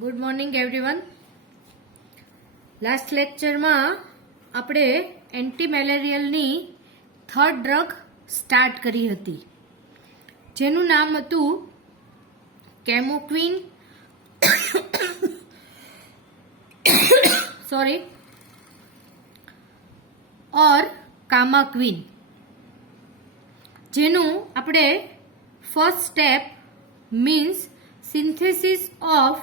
Good morning everyone. Last લેક્ચરમાં આપણે એન્ટી મેલેરિયલની થર્ડ ડ્રગ સ્ટાર્ટ કરી હતી, જેનું નામ હતું કેમોક્વિન ઓર કામાક્વિન, જેનું આપણે first step means synthesis of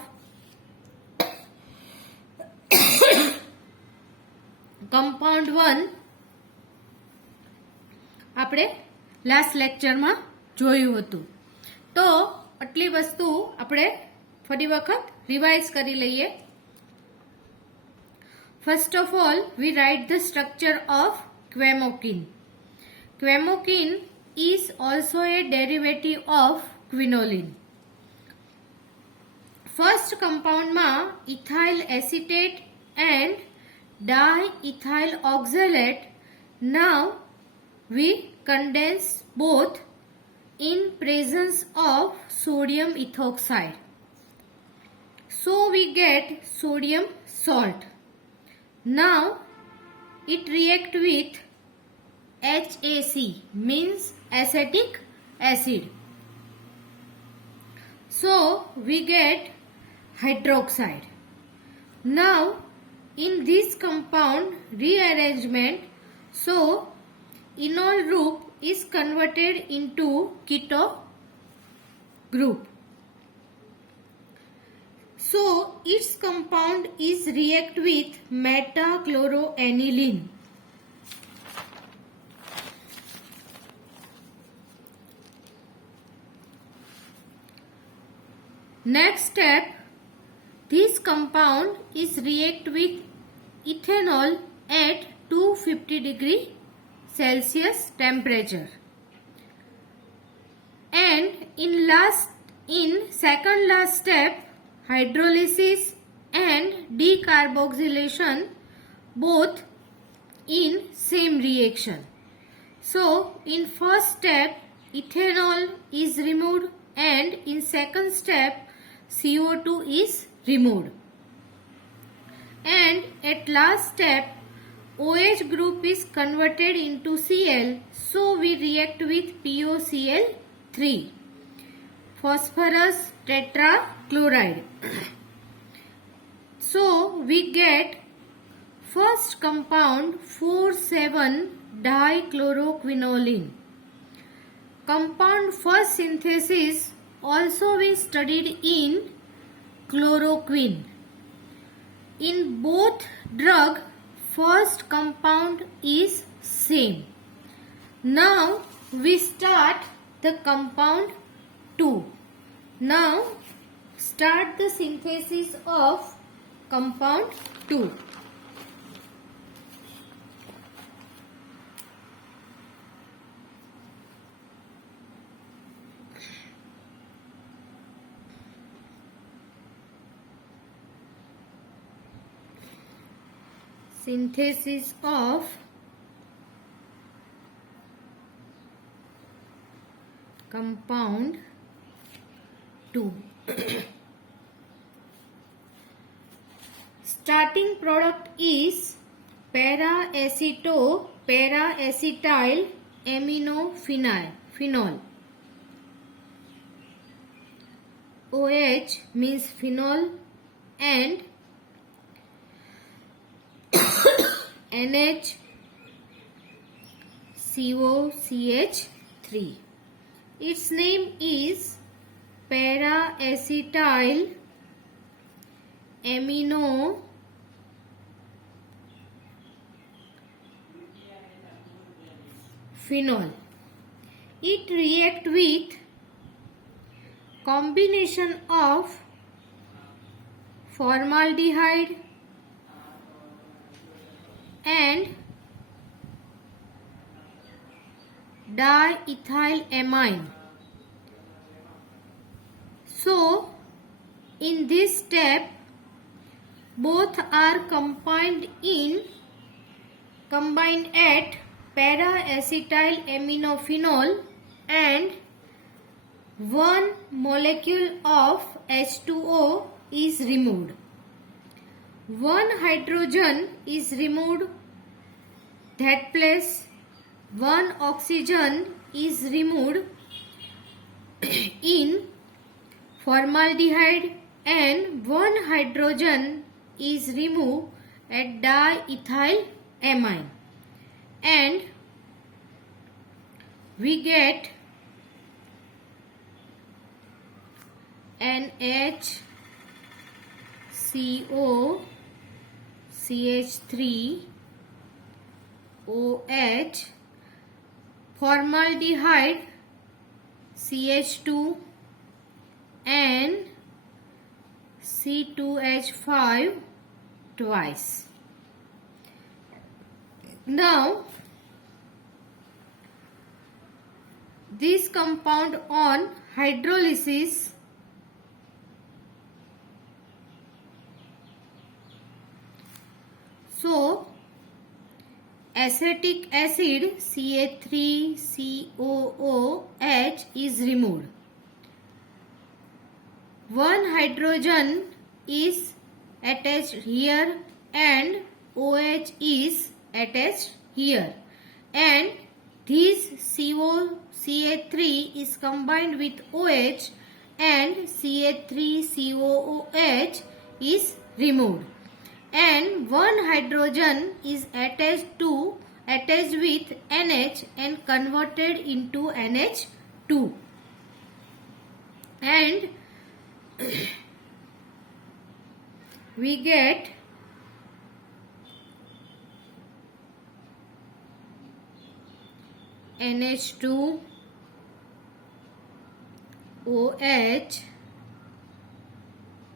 compound 1 આપણે લાસ્ટ લેક્ચરમાં જોયું હતું. તો આટલી વસ્તુ આપણે ફરી વખત રિવાઇઝ કરી લઈએ. First of all we write the structure of camoquin. Camoquin is also a derivative of quinoline. First compound માં ethyl acetate and diethyl oxalate. Now we condense both in presence of sodium ethoxide. So we get sodium salt. Now it react with HAC means acetic acid. So we get hydroxide. Now in this compound rearrangement, so enol group is converted into keto group. So its compound is react with metachloroaniline. Next step, this compound is react with ethanol at 250 degree Celsius temperature. And in second last step, hydrolysis and decarboxylation both in same reaction. So in first step ethanol is removed and in second step CO2 is removed, and at last step OH group is converted into Cl, so we react with POCl3, phosphorus tetrachloride. So we get first compound 4,7-dichloroquinoline. Compound first synthesis also we studied in chloroquine. In both drug, first compound is same. Now we start the compound 2. Now start the synthesis of compound 2. Synthesis of compound 2. Starting product is para-acetyl aminophenol. OH means phenol and NHCOCH3. Its name is para-acetyl aminophenol. It react with combination of formaldehyde and diethylamine. So in this step both are combined at para-acetyl aminophenol and one molecule of H2O is removed. One hydrogen is removed. That place one oxygen is removed in formaldehyde and one hydrogen is removed at diethyl amine, and we get NHCO CH3 OH, formaldehyde CH2 and C2H5 twice. Now this compound on hydrolysis so acetic acid Ca3COOH is removed. One hydrogen is attached here and OH is attached here, and this CaCH3 is combined with OH and CH3COOH is removed, and one hydrogen is attached with NH and converted into NH2, and we get NH2 OH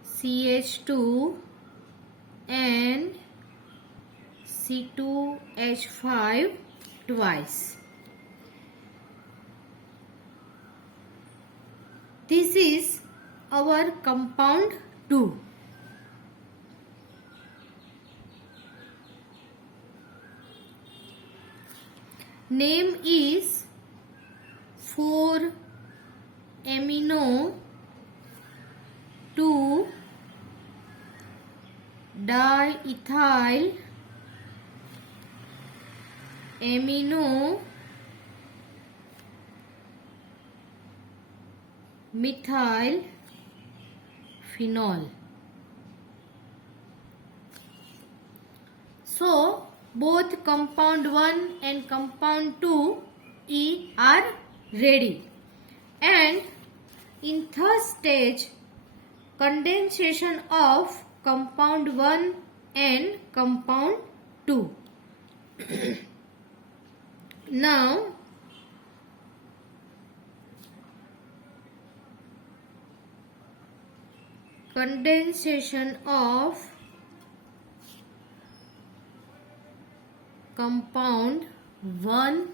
CH2 and C2H5 twice. This is our compound 2. Name is 4-amino 2-diethyl amino methyl phenol. So both compound 1 and compound 2 are ready, and in third stage condensation of compound 1 and compound 2. Now condensation of compound 1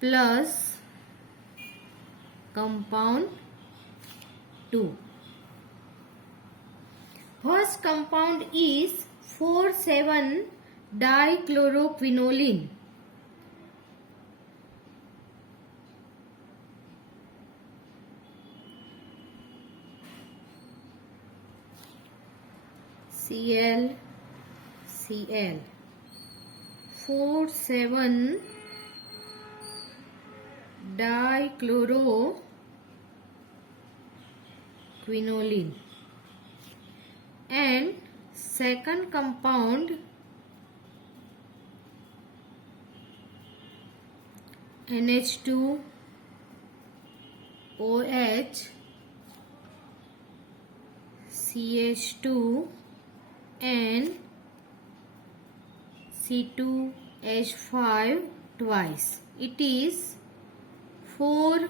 plus compound 2. First compound is 4,7-dichloroquinoline. Cl 4,7-dichloroquinoline, and second compound NH2 OH CH2 and C2H5 twice. It is 4-amino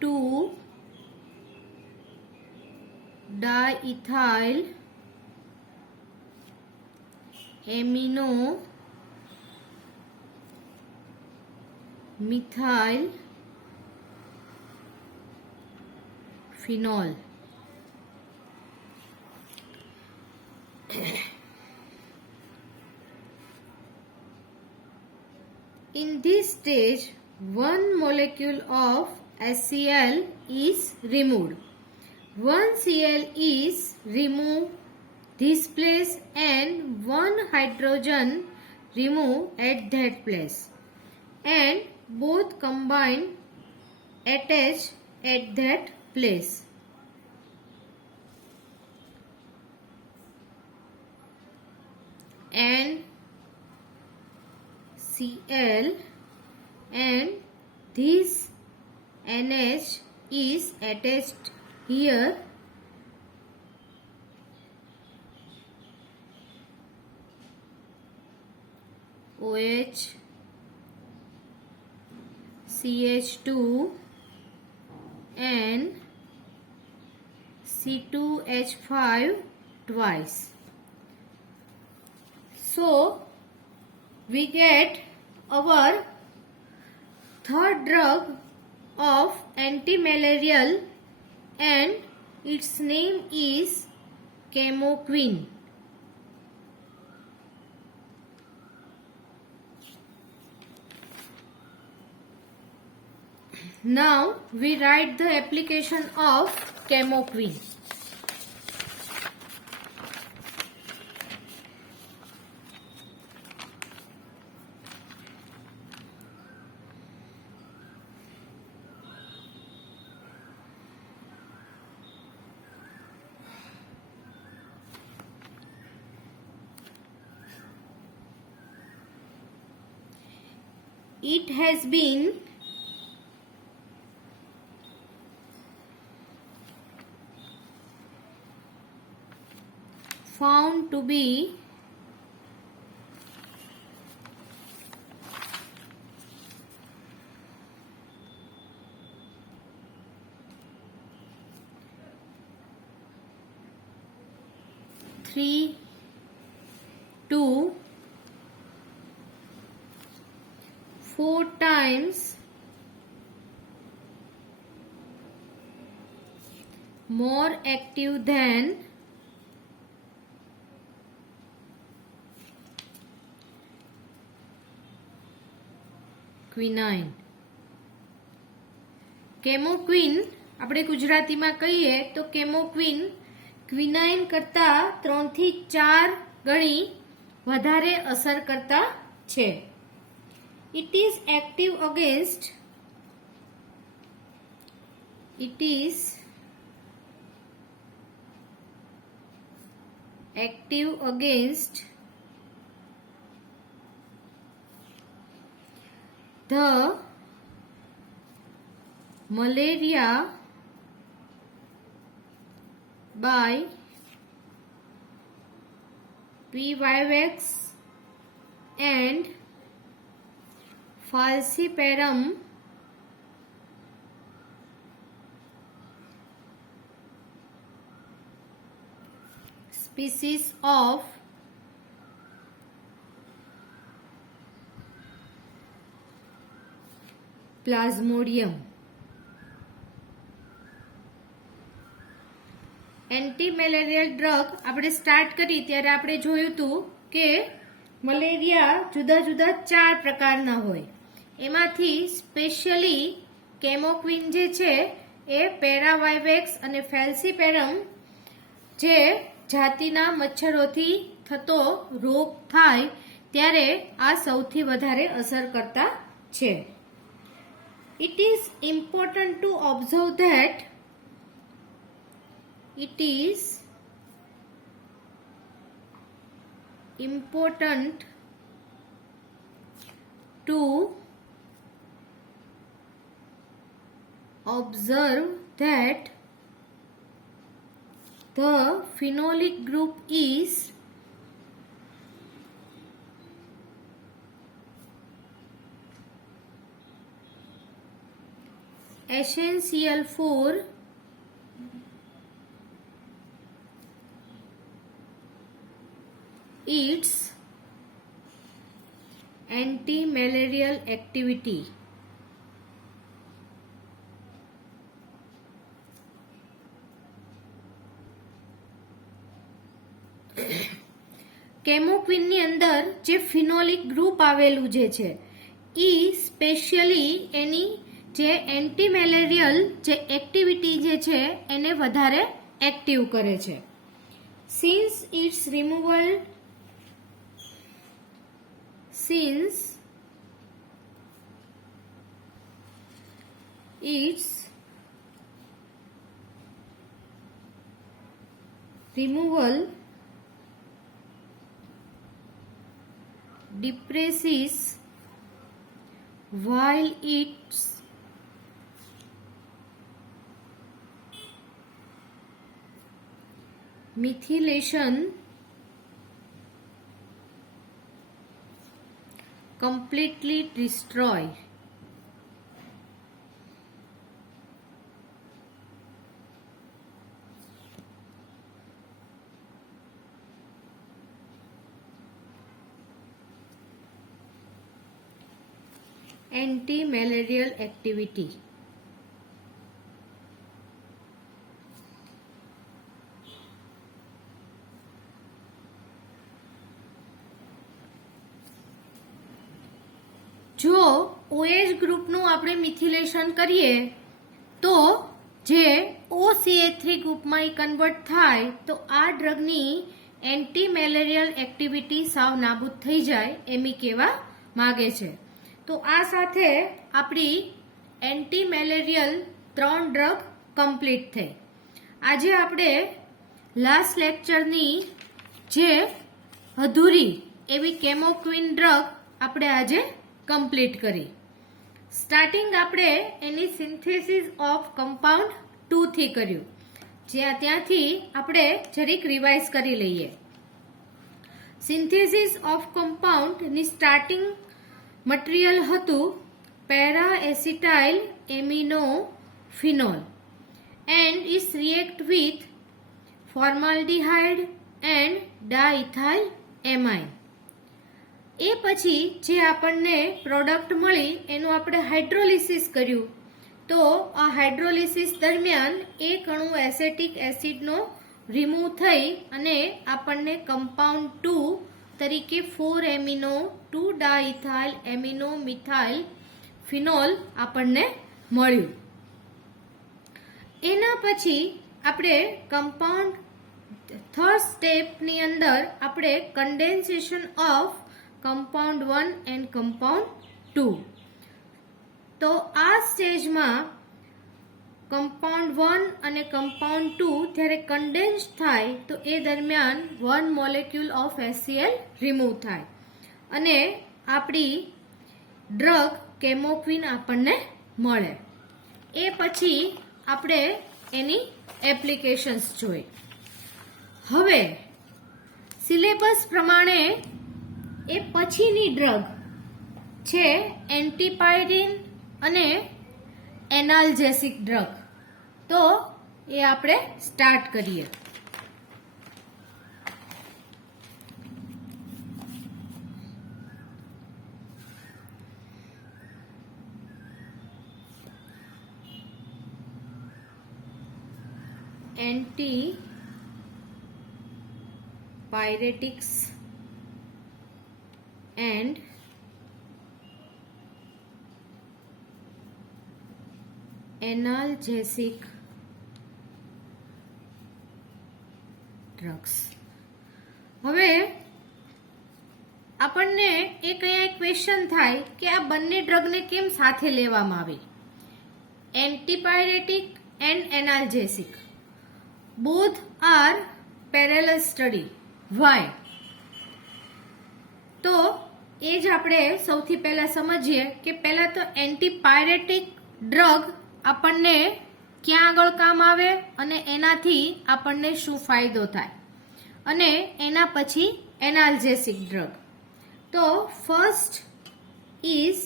2-diethyl amino methyl phenol. In this stage one molecule of HCl is removed. One Cl is removed this place and one hydrogen removed at that place, and both combine attach at that place. And Cl and this NH is attached here. OH, CH2 and C2H5 twice. So we get our third drug of anti-malarial, and its name is Camoquin. Now we write the application of Camoquin. It has been found to be three to 4 times more active than quinine. Camoquin આપણે ગુજરાતીમાં કહીએ તો કેમોક્વિન ક્વિનાઇન કરતાં 3 થી 4 ગણી વધારે અસર કરતા છે. It is active against the malaria by P.vivax and Falciparum species of Plasmodium. Anti malarial drug આપણે સ્ટાર્ટ કરી ત્યારે આપણે જોયું હતું કે મલેરિયા જુદા જુદા 4 પ્રકારના હોય. એમાંથી સ્પેશિયલી કેમોક્વિન જે છે એ પેરાવાઇવેક્સ અને ફેલ્સીપેરમ જે જાતિના મચ્છરોથી થતો રોગ થાય ત્યારે આ સૌથી વધારે અસર કરતા છે. It is important to observe that it is important to observe that the phenolic group is essential for its anti-malarial activity. કેમોક્વિનની અંદર જે ફિનોલિક ગ્રુપ આવેલું જે છે ઈ સ્પેશિયલી એની જે એન્ટી મેલેરિયલ જે એક્ટિવિટી જે છે એને વધારે એક્ટિવ કરે છે. Since its removal depresses while its methylation completely destroy anti-malarial activity. જો OH ગ્રુપનું આપણે મિથિલેશન કરીએ તો જે OCH3 ગ્રુપમાં કન્વર્ટ થાય તો આ ડ્રગની એન્ટી મેલેરિયલ એક્ટિવિટી સાવ નાબૂદ થઈ જાય એમ કહેવા માંગે છે. તો આ સાથે આપણી એન્ટી મેલેરિયલ 3 ડ્રગ કમ્પ્લીટ થઈ. આજે આપણે લાસ્ટ લેક્ચરની જે અધૂરી એવી કેમોક્વિન ડ્રગ આપણે આજે કમ્પ્લીટ કરી. સ્ટાર્ટિંગ આપણે એની સિન્થેસિસ ઓફ કમ્પાઉન્ડ 2 થી કર્યું. ત્યાંથી આપણે જરીક રિવાઇઝ કરી લઈએ. સિન્થેસિસ ઓફ કમ્પાઉન્ડ ની સ્ટાર્ટિંગ મટીરિયલ હતું para acetyl amino phenol and it's react with formaldehyde and diethyl amine. એ પછી જે આપણને પ્રોડક્ટ મળી એનું આપણે હાઇડ્રોલિસિસ કર્યું. તો આ હાઇડ્રોલિસિસ દરમિયાન એક અણુ એસેટિક એસિડનો રિમૂવ થઈ અને આપણને કમ્પાઉન્ડ 2 તરીકે 4 એમિનો 2 ડાઇથાઇલ એમિનો મિથાઇલ ફિનોલ આપણને મળ્યું. એના પછી આપણે કમ્પાઉન્ડ થર્ડ સ્ટેપની અંદર આપણે condensation of compound 1 and compound 2. તો આ સ્ટેજમાં કમ્પાઉન્ડ 1 અને કમ્પાઉન્ડ 2 જ્યારે કન્ડેન્સ થાય તો એ દરમિયાન 1 મોલેક્યુલ ઓફ HCl રિમૂવ થાય અને આપણી ડ્રગ કેમોક્વિન આપણને મળે. એ પછી આપણે એની એપ્લિકેશન્સ જોઈ. હવે સિલેબસ પ્રમાણે એ પછીની ડ્રગ છે એન્ટીપાયરિન અને એનાલ્જેસિક ડ્રગ. તો એ આપણે સ્ટાર્ટ કરીએ. Antipyretics and analgesic drugs. હવે આપણને એક અહીંયા ક્વેશ્ચન થાય કે આ બંને ડ્રગને કેમ સાથે લેવામાં આવી. એન્ટીપાયરેટિક and analgesic both are parallel study. Why? તો એ જ આપણે સૌથી પહેલા સમજીએ કે પહેલા તો એન્ટીપાયરેટિક ડ્રગ આપણને ક્યાં આગળ કામ આવે અને એનાથી આપણને શું ફાયદો થાય અને એના પછી એનાલ્જેસિક ડ્રગ. તો first is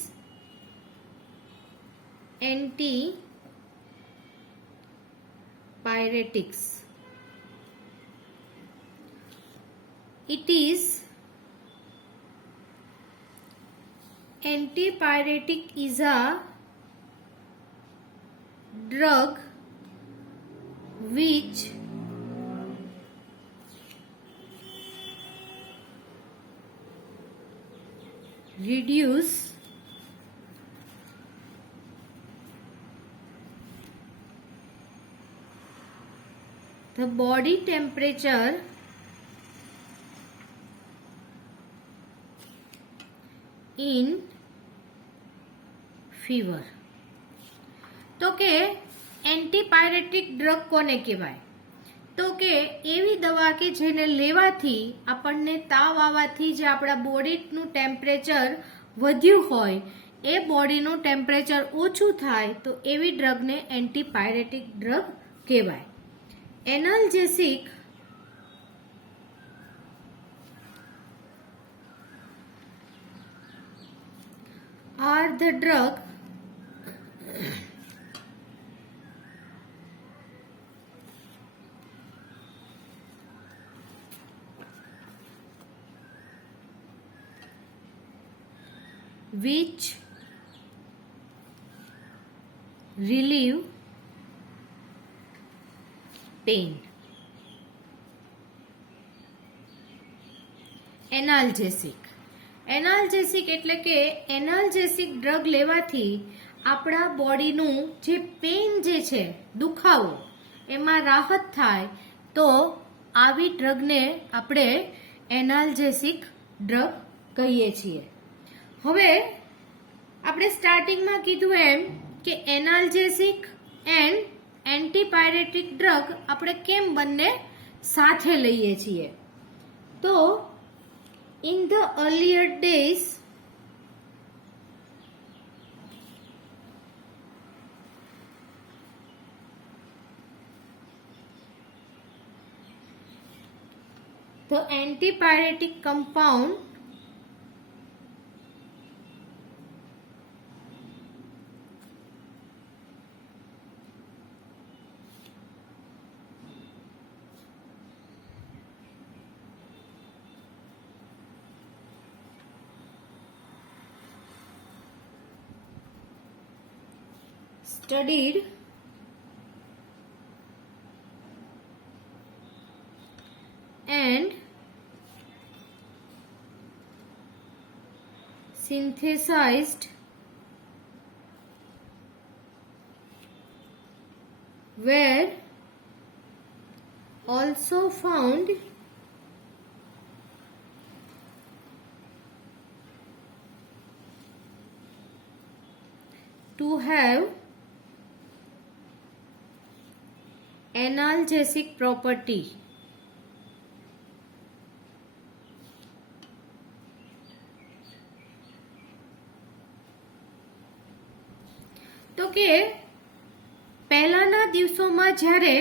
antipyretics. It is antipyretic is a drug which reduce the body temperature in fever. તો કે એન્ટીપાયરેટિક ડ્રગ કોને કહેવાય? તો કે એવી દવા કે જેને લેવાથી આપણને તાવ આવવાથી જે આપણા બોડીનું ટેમ્પરેચર વધ્યું હોય એ બોડીનું ટેમ્પરેચર ઓછું થાય તો એવી ડ્રગને એન્ટીપાયરેટિક ડ્રગ કહેવાય. Analgesic are the drug which relieve pain. Analgesic એટલે કે એનાલ્જેસિક ડ્રગ લેવાથી આપણા બોડીનું જે પેઇન જે છે, દુખાવો, એમાં રાહત થાય તો આવી ડ્રગને આપણે એનાલ્જેસિક ડ્રગ કહીએ છીએ. હવે આપણે સ્ટાર્ટિંગમાં કીધું એમ કે એનાલ્જેસિક એન્ડ એન્ટીપાયરેટિક ડ્રગ આપણે કેમ બંને સાથે લઈએ છીએ? તો in the earlier days the antipyretic compound studied and synthesized were also found to have analgesic property. તો કે પહેલાના દિવસોમાં જ્યારે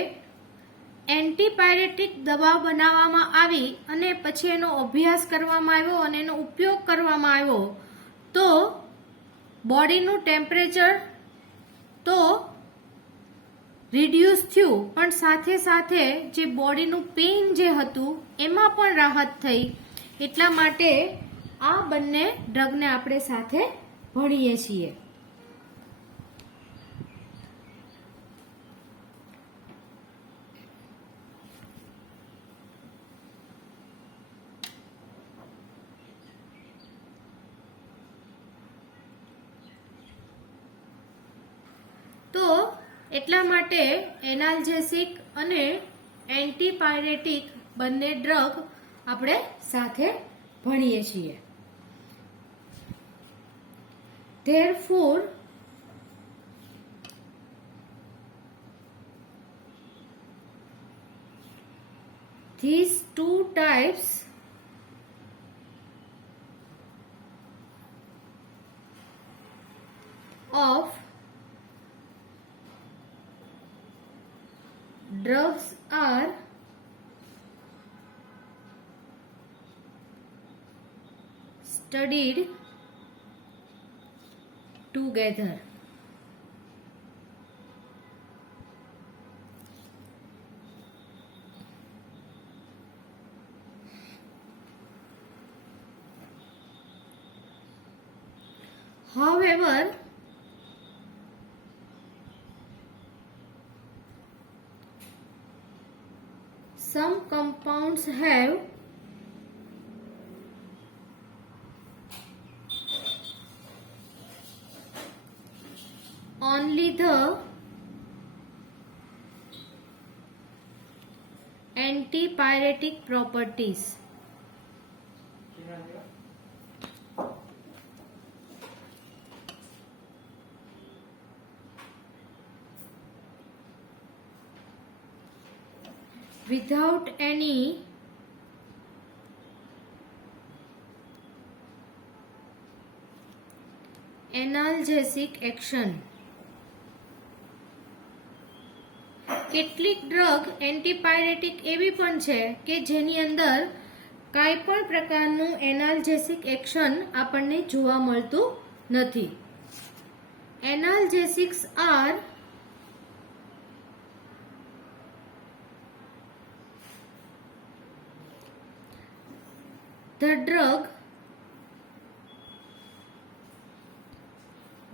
એન્ટીપાયરેટિક દવા બનાવવામાં આવી અને પછી એનો અભ્યાસ કરવામાં આવ્યો અને એનો ઉપયોગ કરવામાં આવ્યો તો બોડીનું ટેમ્પરેચર તો રિડ્યુસ થયું, પણ સાથે સાથે જે બોડીનું પેઇન જે હતું એમાં પણ રાહત થઈ. એટલા માટે આ બંને ડ્રગને આપણે સાથે ભણીએ છીએ. તો એટલા માટે એનાલ્જેસિક અને એન્ટીપાયરેટિક બંને ડ્રગ આપણે સાથે ભણીએ છીએ. Therefore, these two types of drugs are studied together. However, some compounds have only the antipyretic properties. Without any analgesic action. કેટલીક ડ્રગ એન્ટીપાયરેટિક એવી પણ છે કે જેની અંદર કાંઈ પણ પ્રકારનું એનાલ્જેસિક એક્શન આપણને જોવા મળતું નથી. એનાલ્જેસિક્સ R the drug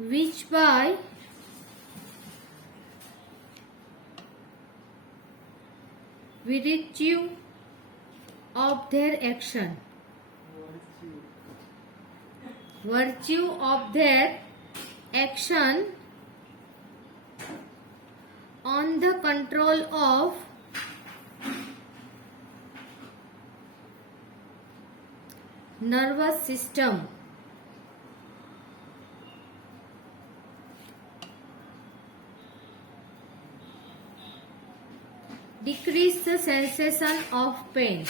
which by virtue of their action on the control of nervous system decrease the sensation of pain.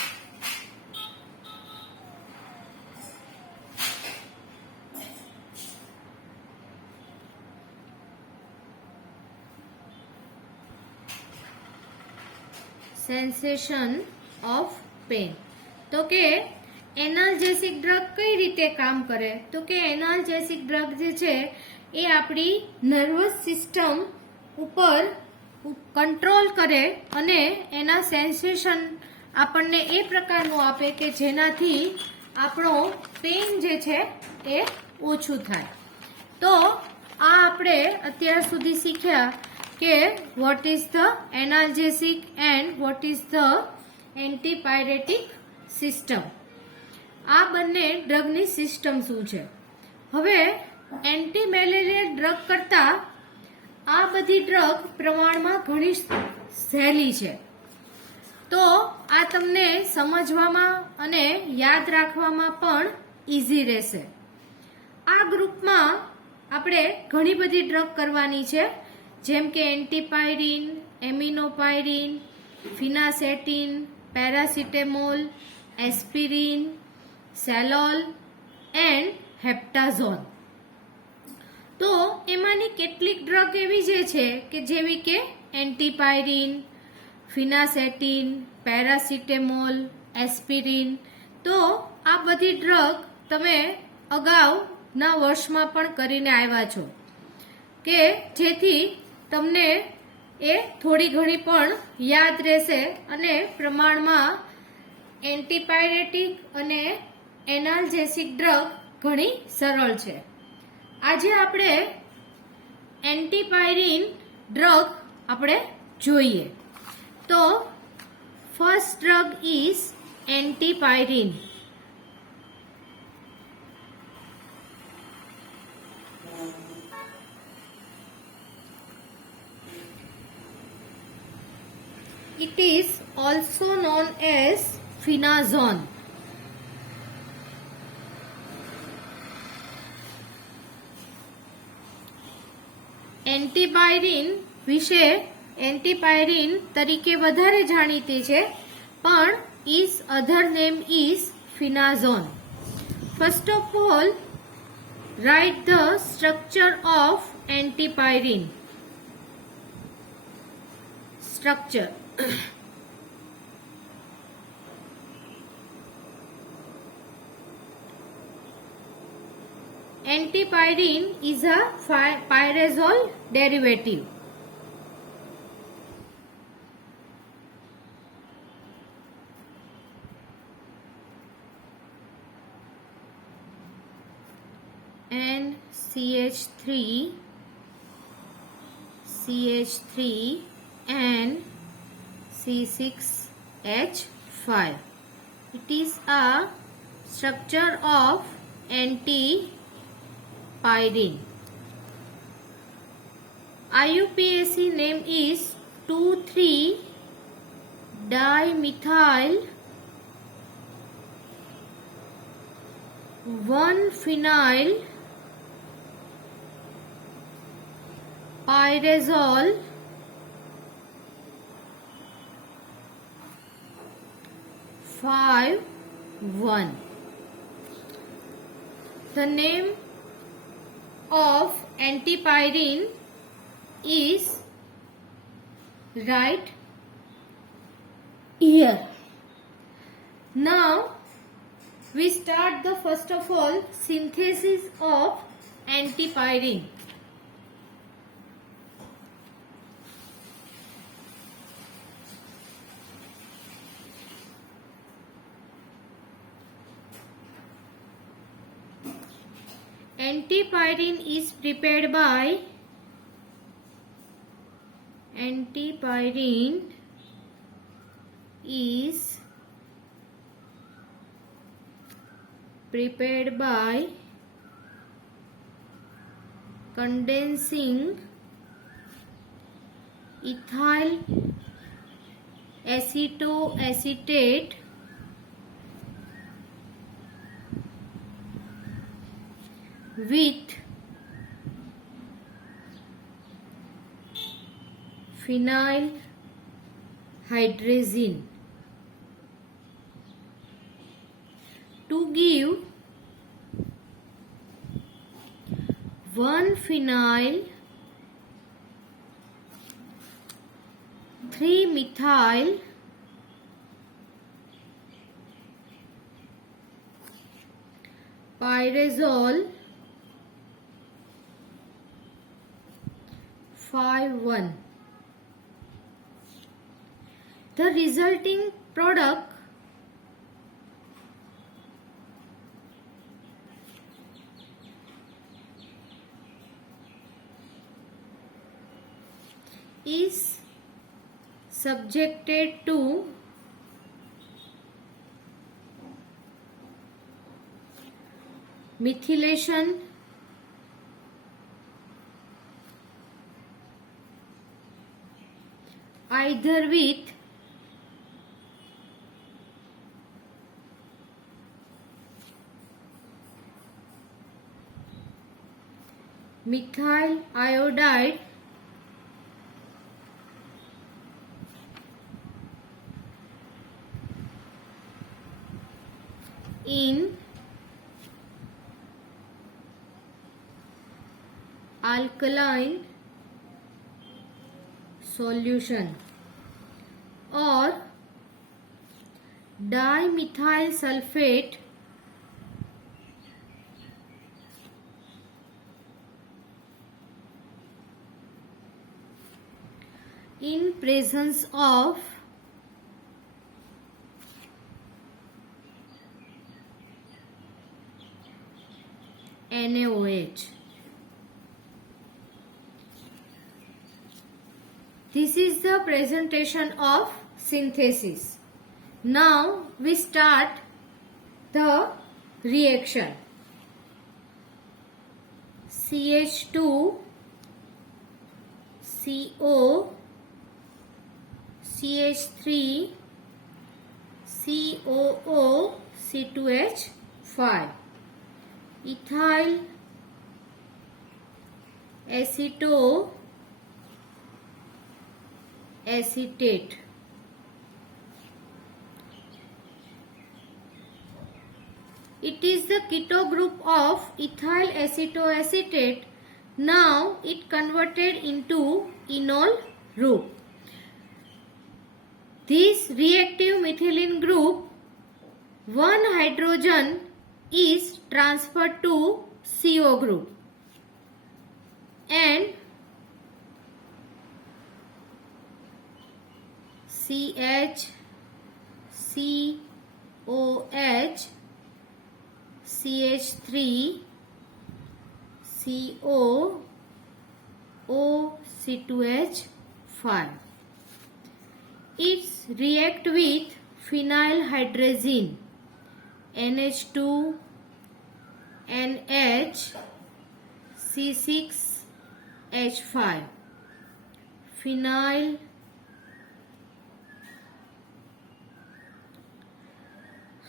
Sensation of pain. તો કે એનાલ્જેસિક ડ્રગ કઈ રીતે કામ કરે? તો કે એનાલ્જેસિક ડ્રગ જે છે એ આપણી નર્વસ સિસ્ટમ ઉપર કંટ્રોલ કરે અને એના સેન્સેશન આપણને એ પ્રકારનું આપે કે જેનાથી આપણો પેન જે છે એ ઓછું થાય. તો આ આપણે અત્યાર સુધી શીખ્યા કે what is the analgesic and what is the antipyretic system. આ બંને ડ્રગની સિસ્ટમ શું છે. હવે એન્ટી મેલેરિયલ ડ્રગ કરતા આ બધી ડ્રગ પ્રમાણમાં ઘણી સહેલી છે. તો આ તમને સમજવામાં અને યાદ રાખવામાં પણ ઈઝી રહેશે. આ ગ્રુપમાં આપણે ઘણી બધી ડ્રગ કરવાની છે, જેમ કે એન્ટીપાયરીન, એમિનોપાયરીન, ફિનાસેટિન, પેરાસિટેમોલ, એસ્પિરિન, સેલોલ એન્ડ હેપ્ટાઝોન. તો એમાંની કેટલીક ડ્રગ એવી જે છે કે જેવી કે એન્ટીપાયરીન, ફિનાસેટિન, પેરાસિટેમોલ, એસ્પિરિન. તો આ બધી ડ્રગ તમે અગાઉના વર્ષમાં પણ કરીને આવ્યા છો કે જેથી તમને એ થોડી ઘણી પણ યાદ રહેશે અને પ્રમાણમાં એન્ટીપાયરેટિક અને એનાલ્જેસિક ડ્રગ ઘણી સરળ છે. આજે આપણે એન્ટીપાયરીન ડ્રગ આપણે જોઈએ. તો first drug is antipyrine. It is also known as finazone. Antipyrine વિશે એન્ટીપાયરીન તરીકે વધારે જાણીતી છે, પણ is other name is phenazone. First of all, write the structure of antipyrine. Structure. Antipirin is a pyrazole derivative. And CH3 and C6H5. It is a structure of antipyrin. IUPAC name is 2,3 dimethyl 1-phenyl pyrazole 5-1. The name of antipyrine is right here. Now we start the first of all synthesis of antipyrine. Antipyrine is prepared by condensing ethyl acetoacetate with phenyl hydrazine to give 1-phenyl 3-methyl pyrazole 5-1. The resulting product is subjected to methylation either with methyl iodide in alkaline solution or dimethyl sulfate in presence of NaOH. This is the presentation of synthesis. Now we start the reaction. CH2 CO CH3 COO C2H5 ethyl acetoacetate. It is the keto group of ethyl acetoacetate. Now it converted into enol group. This reactive methylene group, one hydrogen is transferred to CO group and CH, COH, CH3, CO, O, C2H5. It react with phenylhydrazine NH2, NH, C6H5 phenyl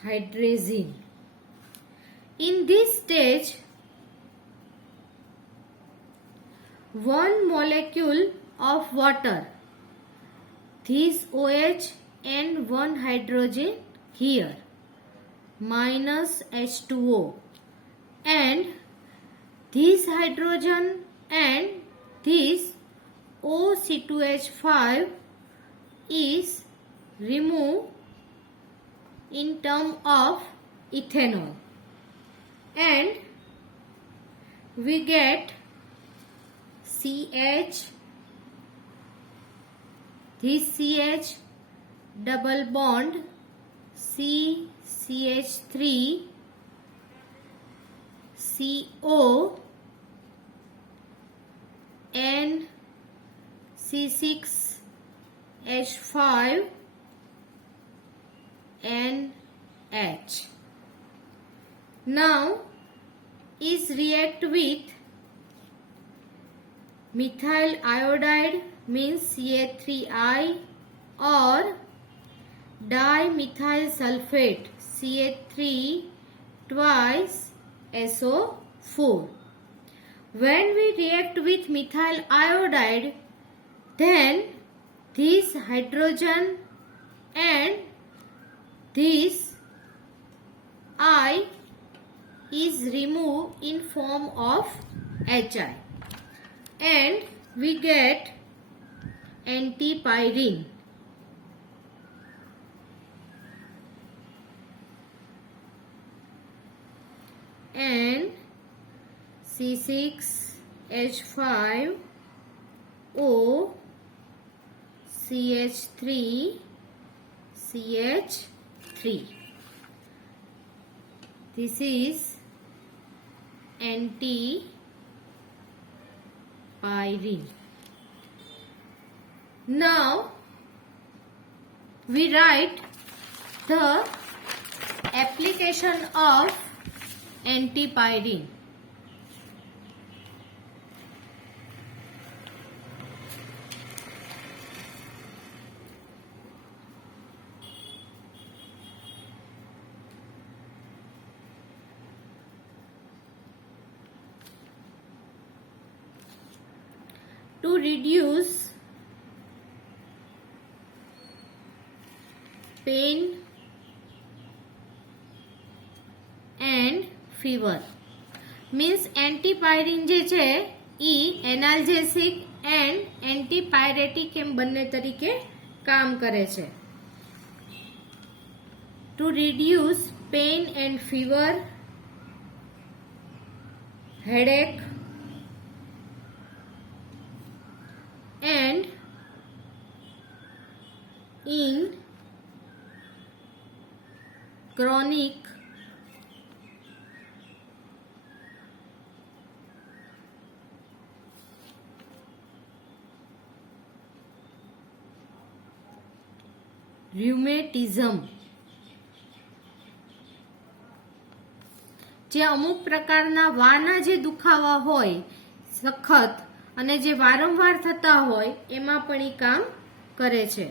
hydrazine. In this stage, one molecule of water, this OH and one hydrogen here, minus H2O, and this hydrogen and this OC2H5 is removed in term of ethanol, and we get CH, this CH double bond CH3 CO and C6H5 and H. Now is react with methyl iodide means CH3I or dimethyl sulfate CH3 twice SO4. When we react with methyl iodide, then this hydrogen and this I is removed in form of HI, and we get antipyrine. And C6H5O CH3 CH3. This is antipyrine. Now we write the application of antipyrine. To reduce pain and fever, means antipyrine જે છે ઈ analgesic and એન્ટીપાયરેટિક એમ બંને તરીકે કામ કરે છે. To reduce pain and fever, headache and in chronic rheumatism, જે અમુક પ્રકારના વાના જે દુખાવા હોય સખત અને જે વારંવાર થતા હોય એમાં પણ ઈ કામ કરે છે.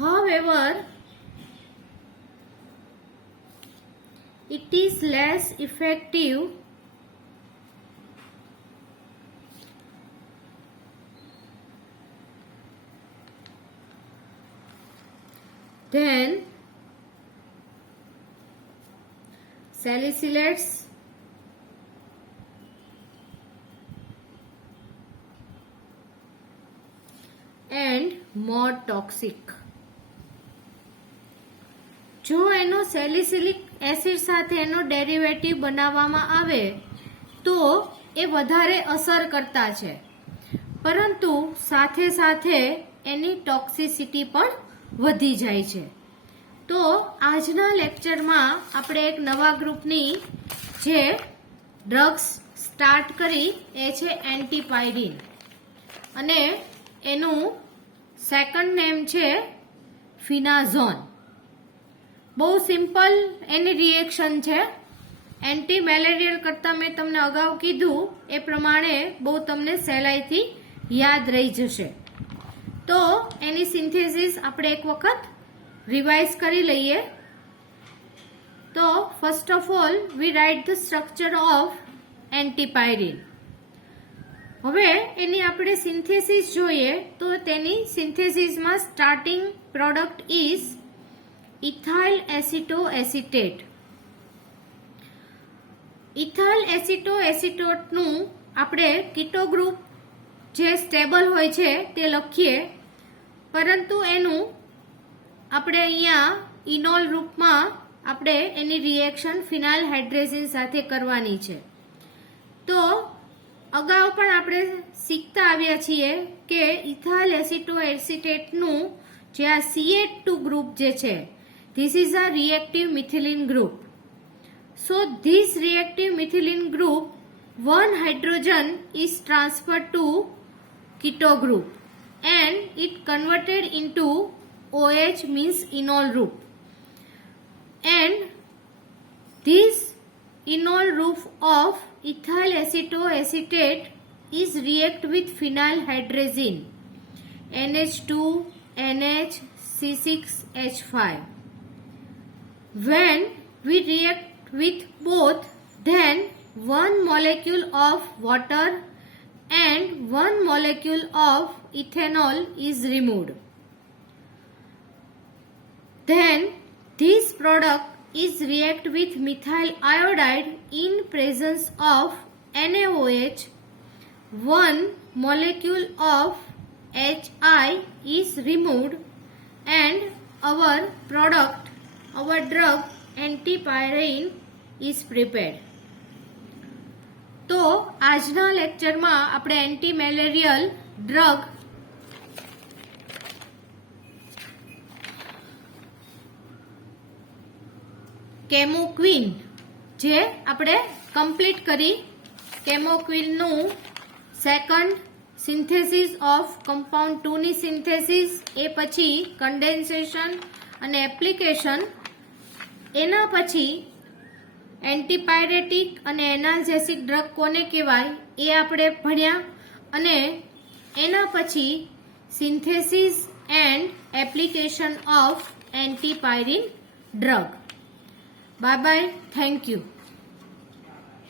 However, it is less effective than salicylates and more toxic. જો એનો સેલિસિલિક એસિડ સાથે એનો ડેરિવેટિવ બનાવવામાં આવે તો એ વધારે અસર કરતા છે, પરંતુ સાથે સાથે એની ટોક્સિસિટી પણ વધી જાય છે. તો આજના લેક્ચરમાં આપણે એક નવા ગ્રુપની જે ડ્રગ્સ સ્ટાર્ટ કરી એ છે એન્ટીપાયરીન, અને એનું સેકન્ડ નેમ છે ફિનાઝોન. બહુ સિમ્પલ એની રિએક્શન છે. એન્ટી મેલેરિયલ કરતાં મેં તમને અગાઉ કીધું એ પ્રમાણે બહુ તમને સહેલાઈથી યાદ રહી જશે. તો એની સિન્થેસિસ આપણે એક વખત રિવાઇઝ કરી લઈએ. તો first of all we write the structure of antipyrine. હવે એની આપણે સિન્થેસિસ જોઈએ તો તેની સિન્થેસિસમાં starting product is ethyl acetoacetate. ઇથાઇલ એસિટોએસિટેટનું આપણે કીટો ગ્રુપ જે સ્ટેબલ હોય છે તે લખીએ, પરંતુ એનું આપણે અહીંયા ઇનોલ રૂપમાં આપણે એની રિએક્શન ફિનાઇલ હાઇડ્રેઝિન સાથે કરવાની છે. તો અગાઉ પણ આપણે શીખતા આવ્યા છીએ કે ઇથાઇલ એસિટોએસિટેટનું જે આ CH2 ગ્રુપ જે છે, this is a reactive methylene group. So this reactive methylene group, one hydrogen is transferred to keto group and it converted into OH, means enol group, and this enol group of ethyl acetoacetate is react with phenyl hydrazine NH2 NH C6H5. When we react with both, then one molecule of water and one molecule of ethanol is removed. Then this product is react with methyl iodide in presence of NaOH. One molecule of HI is removed and our product, our drug antipyrine is prepared. તો આજના લેક્ચરમાં આપણે anti malarial drug કેમોક્વિન જે આપણે કમ્પ્લીટ કરી. કેમોક્વિનનું second synthesis of compound 2 ની સિન્થેસિસ, એ પછી કન્ડેન્સેશન અને એપ્લિકેશન, એના પછી એન્ટીપાયરેટિક અને એનાલ્જેસિક ડ્રગ કોને કહેવાય એ આપણે ભણ્યા, અને એના પછી synthesis and application of antipyrine drug. Bye bye, thank you.